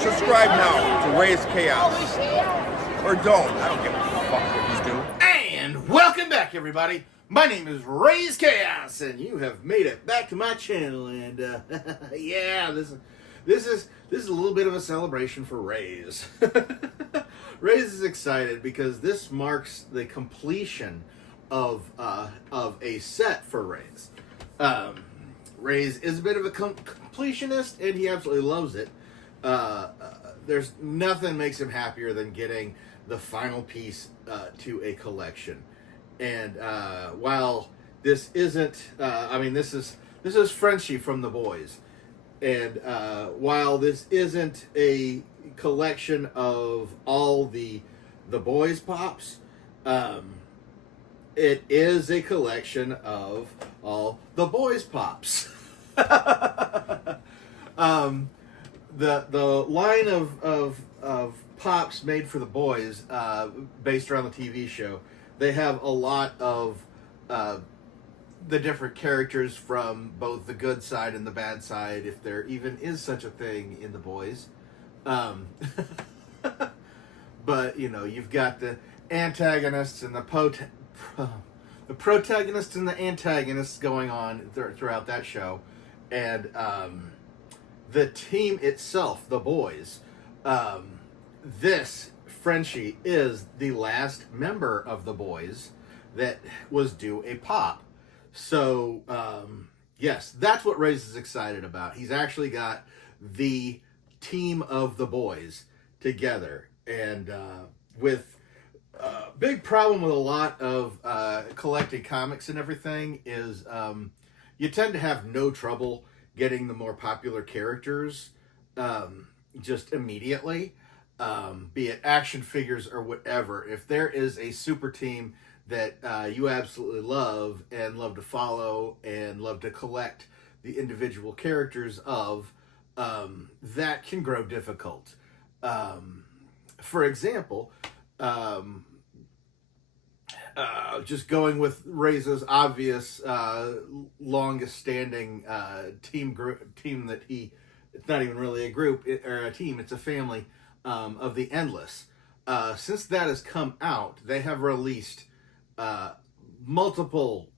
Subscribe now to Raze Chaos. Or don't. I don't give a fuck what you do. And welcome back, everybody. My name is Raze Chaos, and you have made it back to my channel. And yeah, this is a little bit of a celebration for Raze. Raze is excited because this marks the completion of a set for Raze. Raze is a bit of a completionist, and he absolutely loves it. There's nothing makes him happier than getting the final piece to a collection. And while this isn't, this is Frenchie from The Boys, and while this isn't a collection of all the Boys pops, it is a collection of all the Boys pops. The line of pops made for the boys, based around the TV show, they have a lot of the different characters from both the good side and the bad side, if there even is such a thing in the boys. But you've got the antagonists and the protagonists and the antagonists going on throughout that show, and the team itself, the boys. This Frenchie is the last member of the boys that was due a pop. So yes, that's what Raze is excited about. He's actually got the team of the boys together, and with big problem with a lot of collecting comics and everything is you tend to have no trouble getting the more popular characters just immediately, be it action figures or whatever. If there is a super team that you absolutely love and love to follow and love to collect the individual characters of, that can grow difficult. For example, just going with Raze's obvious longest standing team that it's not even really a group or a team, it's a family, of the Endless. Since that has come out, they have released multiple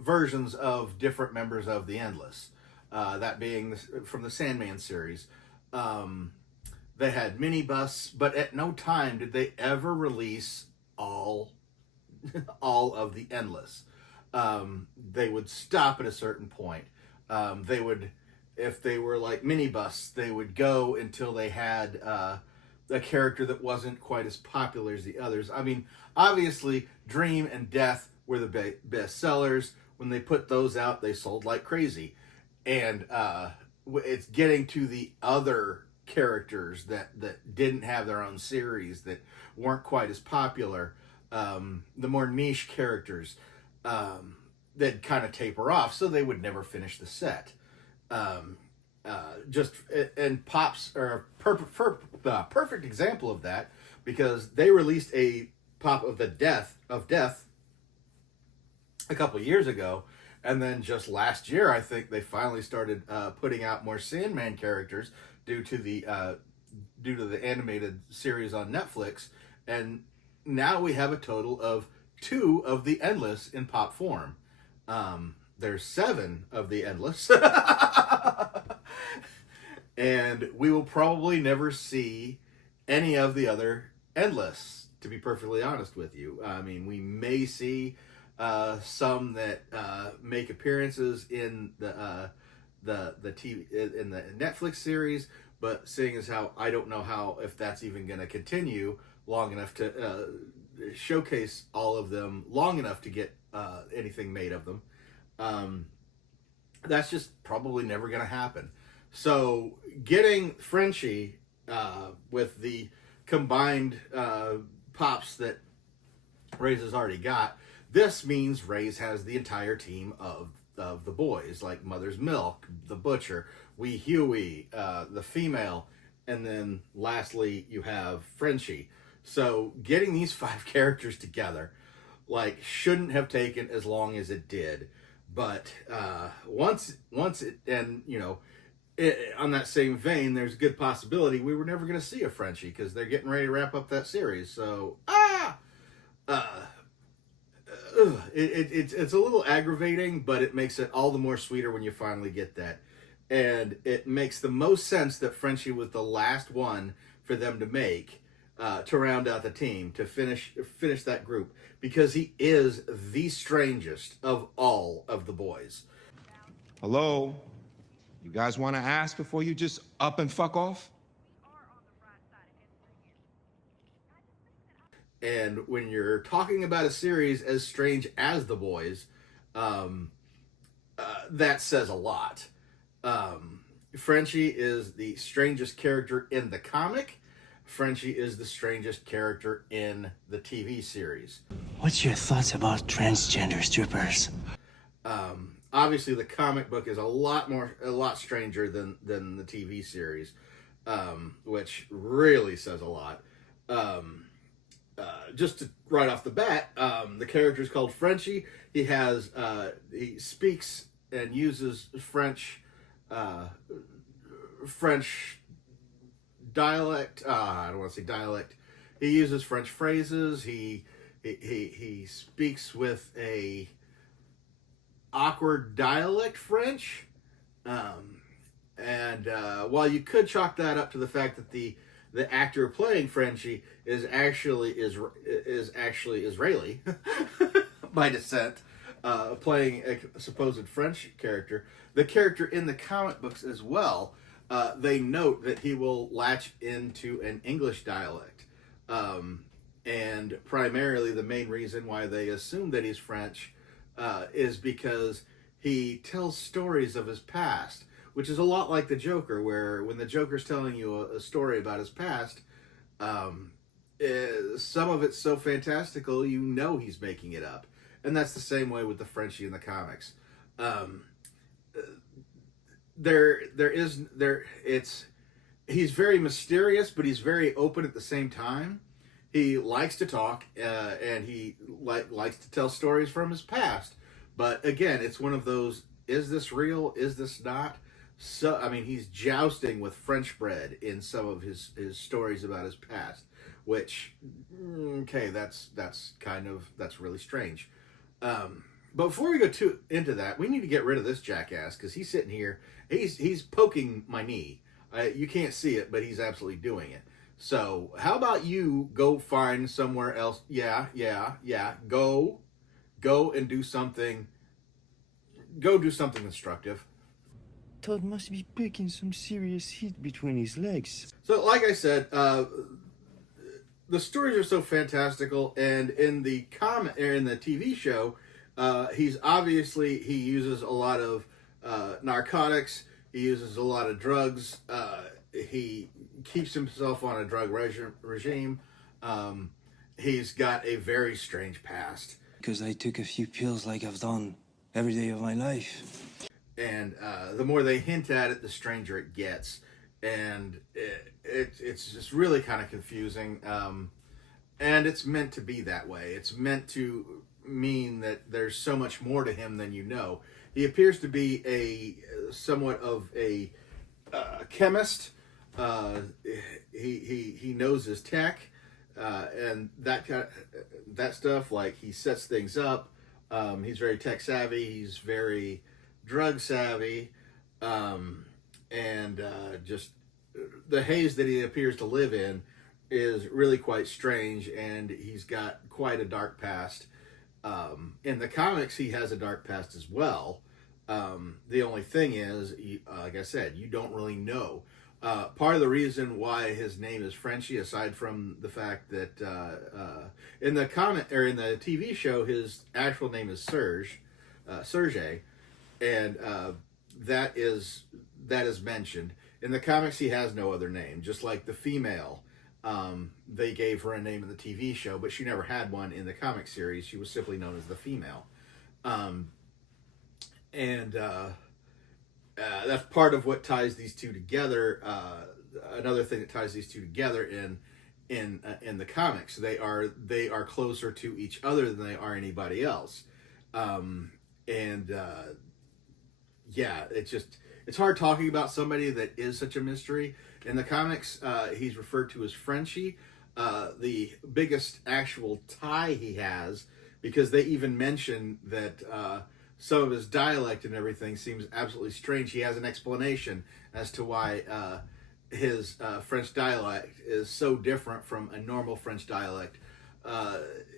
versions of different members of the Endless, that being from the Sandman series. They had minibus, but at no time did they ever release all of the Endless. They would stop at a certain point. They would, if they were like minibus, they would go until they had a character that wasn't quite as popular as the others. I mean, obviously, Dream and Death were the best sellers. When they put those out, they sold like crazy. And it's getting to the other characters that didn't have their own series, that weren't quite as popular, the more niche characters, that kind of taper off, so they would never finish the set. And Pops are a perfect example of that, because they released a pop of Death a couple years ago, and then just last year, I think they finally started putting out more Sandman characters due to the animated series on Netflix, and now we have a total of 2 of the Endless in pop form. There's 7 of the Endless. And we will probably never see any of the other Endless, to be perfectly honest with you. I mean, we may see some that make appearances in the TV, in the Netflix series, but seeing as how I don't know if that's even going to continue long enough to showcase all of them long enough to get anything made of them, that's just probably never going to happen. So getting Frenchie with the combined pops that Raze has already got, this means Raze has the entire team of the boys, like Mother's Milk, the Butcher, Wee Huey, the female, and then lastly you have Frenchie. So getting these 5 characters together, like, shouldn't have taken as long as it did. But once it, and on that same vein, there's a good possibility we were never going to see a Frenchie because they're getting ready to wrap up that series. So, it's a little aggravating, but it makes it all the more sweeter when you finally get that. And it makes the most sense that Frenchie was the last one for them to make to round out the team, to finish that group, because he is the strangest of all of the boys. Hello? You guys want to ask before you just up and fuck off? And when you're talking about a series as strange as The Boys, that says a lot. Frenchie is the strangest character in the comic. Frenchie is the strangest character in the TV series. What's your thoughts about transgender strippers? Obviously, the comic book is a lot stranger than the TV series, which really says a lot. Just to, right off the bat, the character is called Frenchie. He speaks and uses French dialect. I don't want to say dialect. He uses French phrases. He speaks with a awkward dialect French. And while you could chalk that up to the fact that the actor playing Frenchie is actually Israeli by descent, playing a supposed French character. The character in the comic books as well, they note that he will latch into an English dialect. And primarily the main reason why they assume that he's French is because he tells stories of his past, which is a lot like the Joker, where when the Joker's telling you a story about his past, some of it's so fantastical you know he's making it up. And that's the same way with the Frenchie in the comics. He's very mysterious, but he's very open at the same time. He likes to talk, and he likes to tell stories from his past. But again, it's one of those, is this real? Is this not? So, I mean, he's jousting with French bread in some of his stories about his past, which, okay, that's really strange. But before we go into that, we need to get rid of this jackass, because he's sitting here, he's poking my knee. You can't see it, but he's absolutely doing it. So how about you go find somewhere else? Yeah. Go and do something. Go do something instructive. Todd must be picking some serious heat between his legs. So, like I said, the stories are so fantastical, and in the TV show, he uses a lot of narcotics. He uses a lot of drugs. He keeps himself on a drug regime. He's got a very strange past. Because I took a few pills like I've done every day of my life. And the more they hint at it, the stranger it gets. And it's just really kind of confusing. And it's meant to be that way. It's meant to mean that there's so much more to him than you know. He appears to be somewhat of a chemist. He knows his tech, and that stuff. Like, he sets things up. He's very tech savvy. He's very drug savvy, and just the haze that he appears to live in is really quite strange. And he's got quite a dark past. In the comics, he has a dark past as well. The only thing is, like I said, you don't really know. Part of the reason why his name is Frenchie, aside from the fact that in the comic or in the TV show, his actual name is Serge, and that is mentioned. In the comics, he has no other name. Just like the female, they gave her a name in the TV show, but she never had one in the comic series. She was simply known as the female. That's part of what ties these two together. Another thing that ties these two together in the comics, they are closer to each other than they are anybody else. it's hard talking about somebody that is such a mystery. In the comics, he's referred to as Frenchie. The biggest actual tie he has, because they even mention that some of his dialect and everything seems absolutely strange. He has an explanation as to why his French dialect is so different from a normal French dialect.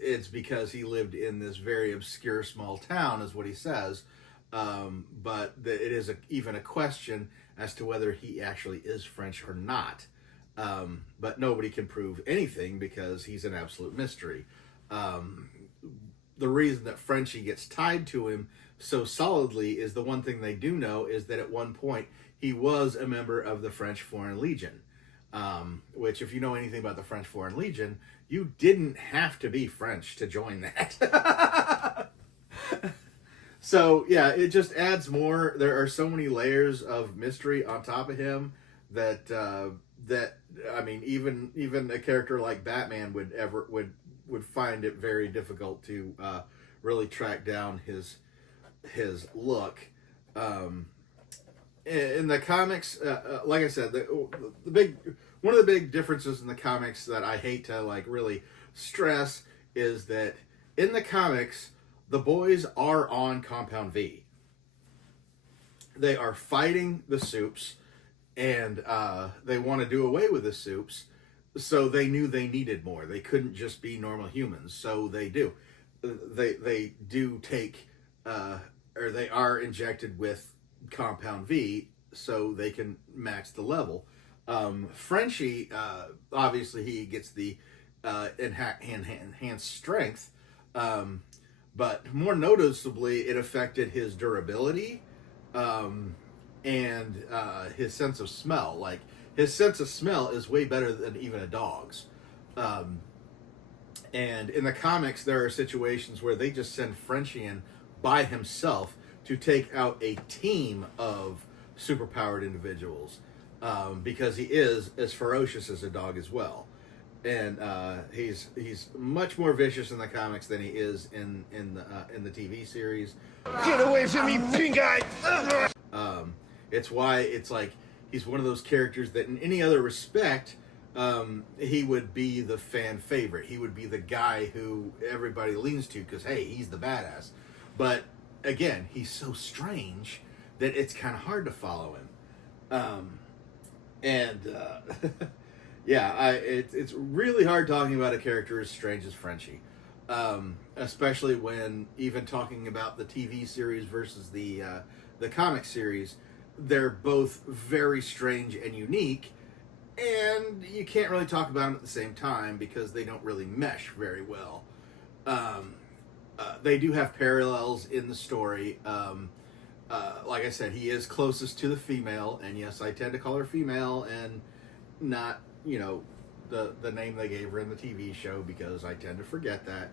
It's because he lived in this very obscure small town, is what he says. But it is even a question as to whether he actually is French or not. But nobody can prove anything because he's an absolute mystery. The reason that Frenchie gets tied to him so solidly is the one thing they do know is that at one point he was a member of the French Foreign Legion. Which, if you know anything about the French Foreign Legion, you didn't have to be French to join that. So, yeah, it just adds more. There are so many layers of mystery on top of him that I mean, even a character like Batman would find it very difficult to really track down his look. In the comics, like I said, one of the big differences in the comics that I hate to like really stress is that in the comics, the boys are on Compound V. They are fighting the Supes, and they want to do away with the Supes, so they knew they needed more. They couldn't just be normal humans, so they do. They do take, or they are injected with Compound V so they can max the level. Frenchie, obviously he gets the enhanced strength, but more noticeably it affected his durability and his sense of smell. Like, his sense of smell is way better than even a dog's. And in the comics, there are situations where they just send Frenchie in by himself to take out a team of superpowered individuals, because he is as ferocious as a dog as well. And he's much more vicious in the comics than he is in the TV series. Get away from me, pink eye! It's why it's like he's one of those characters that in any other respect, he would be the fan favorite. He would be the guy who everybody leans to because, hey, he's the badass. But again, he's so strange that it's kind of hard to follow him. Yeah, it's really hard talking about a character as strange as Frenchie. Especially when even talking about the TV series versus the comic series, they're both very strange and unique, and you can't really talk about them at the same time because they don't really mesh very well. They do have parallels in the story. Like I said, he is closest to the female, and yes, I tend to call her female and not, the name they gave her in the TV show because I tend to forget that.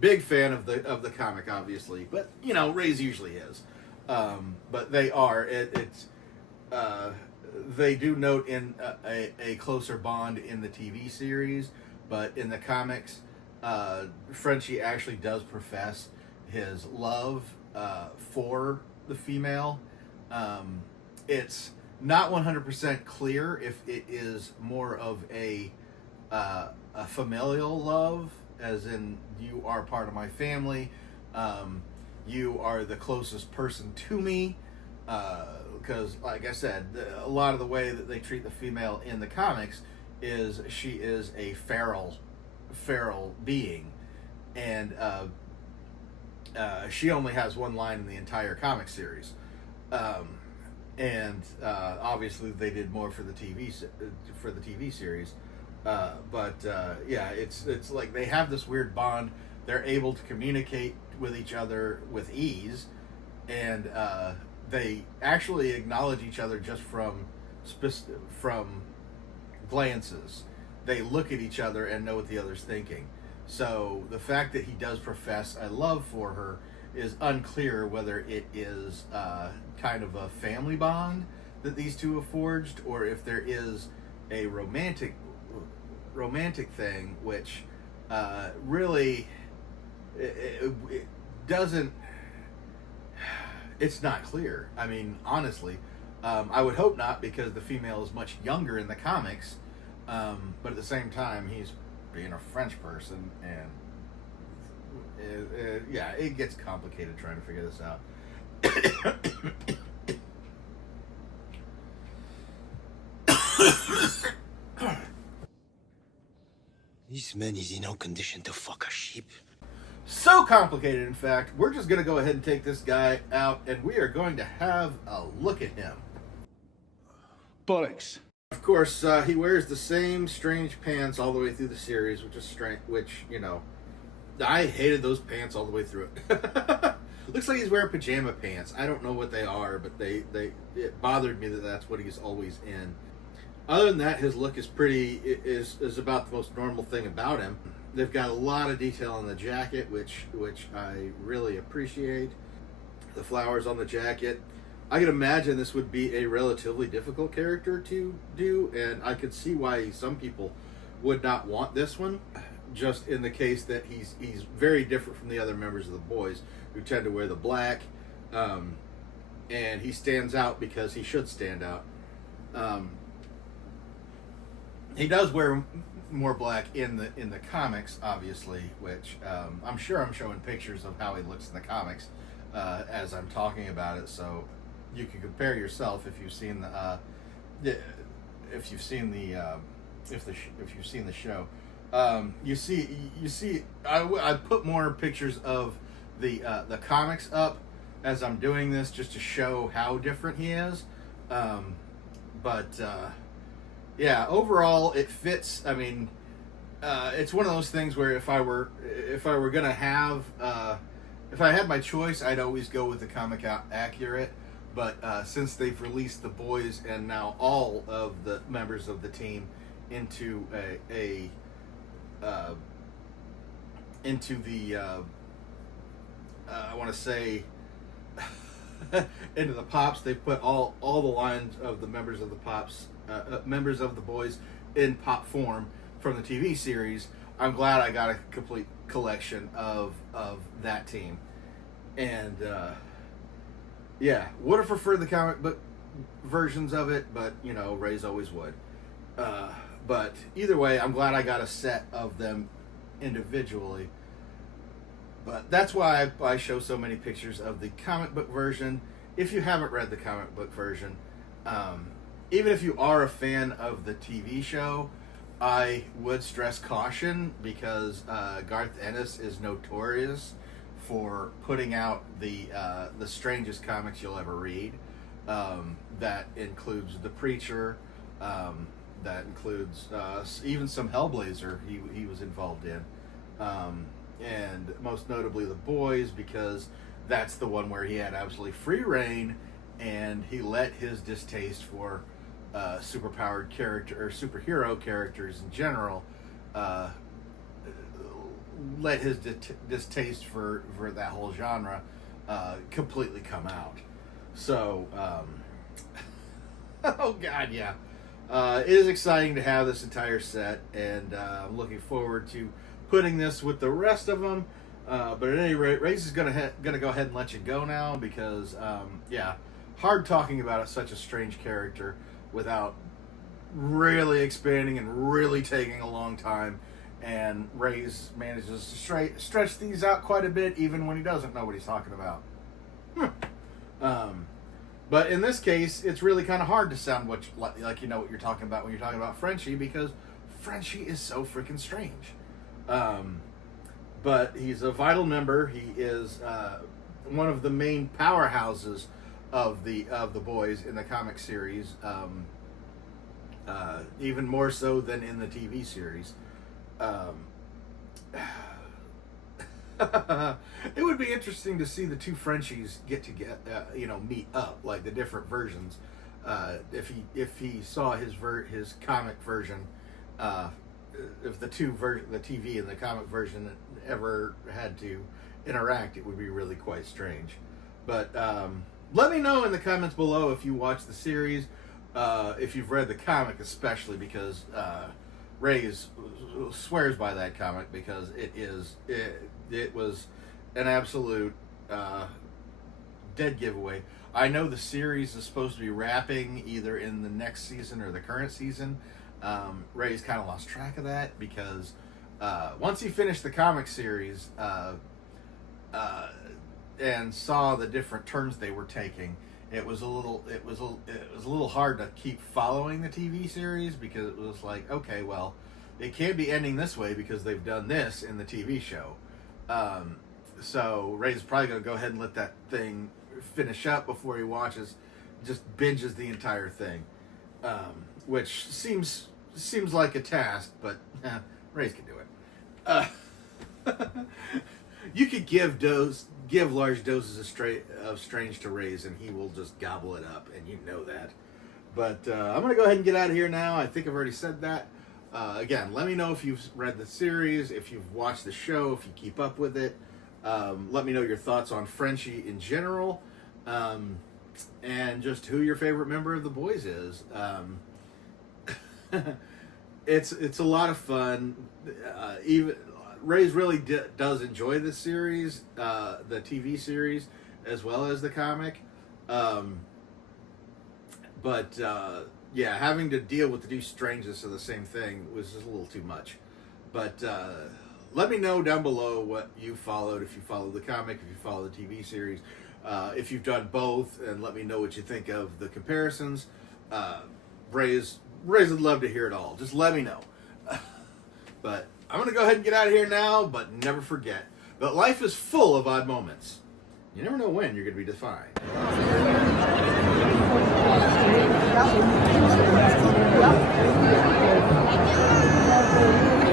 Big fan of the comic, obviously, but Raze usually is. But they are. They do note in a closer bond in the TV series, but in the comics, Frenchie actually does profess his love for the female. It's not 100% clear if it is more of a familial love, as in you are part of my family, you are the closest person to me, because like I said, a lot of the way that they treat the female in the comics is she is a feral being, and she only has one line in the entire comic series, and obviously they did more for the TV series, but yeah, it's like they have this weird bond. They're able to communicate with each other with ease, and they actually acknowledge each other just from glances. They look at each other and know what the other's thinking. So the fact that he does profess a love for her is unclear whether it is kind of a family bond that these two have forged, or if there is a romantic thing, which really it doesn't. It's not clear. I mean, honestly, I would hope not, because the female is much younger in the comics. But at the same time, he's being a French person, and yeah, it gets complicated trying to figure this out. This man is in no condition to fuck a sheep. So complicated, in fact, we're just going to go ahead and take this guy out, and we are going to have a look at him. Bollocks. Of course, he wears the same strange pants all the way through the series, which is strange. Which, you know, I hated those pants all the way through it. Looks like he's wearing pajama pants. I don't know what they are, but it bothered me that that's what he's always in. Other than that, his look is is about the most normal thing about him. They've got a lot of detail on the jacket, which I really appreciate. The flowers on the jacket. I can imagine this would be a relatively difficult character to do, and I could see why some people would not want this one, just in the case that he's very different from the other members of the boys, who tend to wear the black, and he stands out because he should stand out. He does wear more black in the comics, obviously, which I'm sure I'm showing pictures of how he looks in the comics as I'm talking about it, so you can compare yourself if you've seen if you've seen the show. You see I put more pictures of the comics up as I'm doing this, just to show how different he is. Yeah, overall it fits. I mean, it's one of those things where if I were gonna have if I had my choice, I'd always go with the comic accurate. But since they've released the boys and now all of the members of the team into I want to say into the Pops, they put all the lines of the members of the Pops, members of the boys in pop form from the TV series. I'm glad I got a complete collection of that team, and yeah, would have preferred the comic book versions of it, but you know, Raze always would. But either way, I'm glad I got a set of them individually. But that's why I show so many pictures of the comic book version. If you haven't read the comic book version, even if you are a fan of the TV show, I would stress caution, because Garth Ennis is notorious for putting out the strangest comics you'll ever read. That includes The Preacher. That includes even some Hellblazer he was involved in. And most notably The Boys, because that's the one where he had absolutely free reign, and he let his distaste for superpowered character or superhero characters in general, let his distaste for that whole genre completely come out. So, oh god, yeah. It is exciting to have this entire set, and I'm looking forward to putting this with the rest of them. But at any rate, Raze is gonna go ahead and let you go now, because yeah, hard talking about such a strange character without really expanding and really taking a long time. And Raze manages to stretch these out quite a bit, even when he doesn't know what he's talking about. But in this case, it's really kind of hard to sound like you know what you're talking about when you're talking about Frenchie, because Frenchie is so freaking strange. But he's a vital member. He is one of the main powerhouses of the boys in the comic series, even more so than in the TV series. It would be interesting to see the two Frenchies meet up, like the different versions. If he saw his comic version, if the TV and the comic version ever had to interact, it would be really quite strange. But let me know in the comments below if you watch the series, if you've read the comic, especially because Raze swears by that comic, because it was an absolute dead giveaway. I know the series is supposed to be wrapping either in the next season or the current season. Raze kind of lost track of that because once he finished the comic series and saw the different turns they were taking, it was a little hard to keep following the TV series because it was like, okay, well, it can't be ending this way because they've done this in the TV show. So Raze is probably going to go ahead and let that thing finish up before he just binges the entire thing, which seems like a task, but Raze can do it. You could give large doses of Strange to Raze, and he will just gobble it up, and you know that. But I'm going to go ahead and get out of here now. I think I've already said that. Again, let me know if you've read the series, if you've watched the show, if you keep up with it. Let me know your thoughts on Frenchie in general, and just who your favorite member of the boys is. It's a lot of fun. Even Raze really does enjoy the series, the TV series, as well as the comic. But yeah, having to deal with the two strangeness of the same thing was just a little too much. But let me know down below what you followed, if you followed the comic, if you followed the TV series, if you've done both, and let me know what you think of the comparisons. Raze would love to hear it all. Just let me know. But I'm going to go ahead and get out of here now, but never forget that life is full of odd moments. You never know when you're going to be defined. Yep.